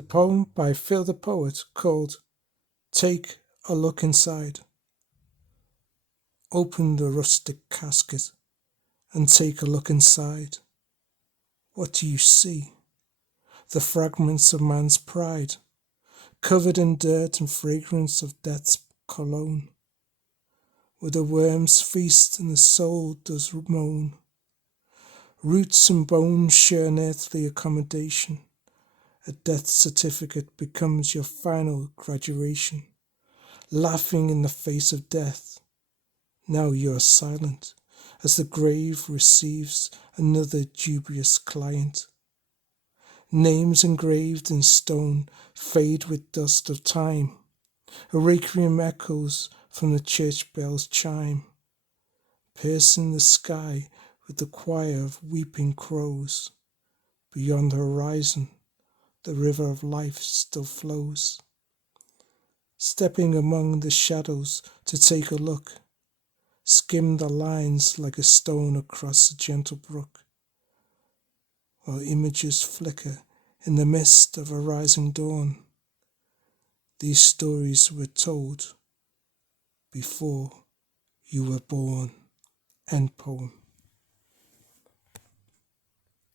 The poem by Phil the Poet called Take a Look Inside. Open the rustic casket and take a look inside. What do you see? The fragments of man's pride, covered in dirt and fragrance of death's cologne, where the worms feast and the soul does moan. Roots and bones share an earthly accommodation. A death certificate becomes your final graduation. Laughing in the face of death, now you are silent as the grave receives another dubious client. Names engraved in stone fade with dust of time. A requiem echoes from the church bell's chime, piercing the sky with the choir of weeping crows. Beyond the horizon, the river of life still flows. Stepping among the shadows to take a look, skim the lines like a stone across a gentle brook, while images flicker in the mist of a rising dawn. These stories were told before you were born. End poem.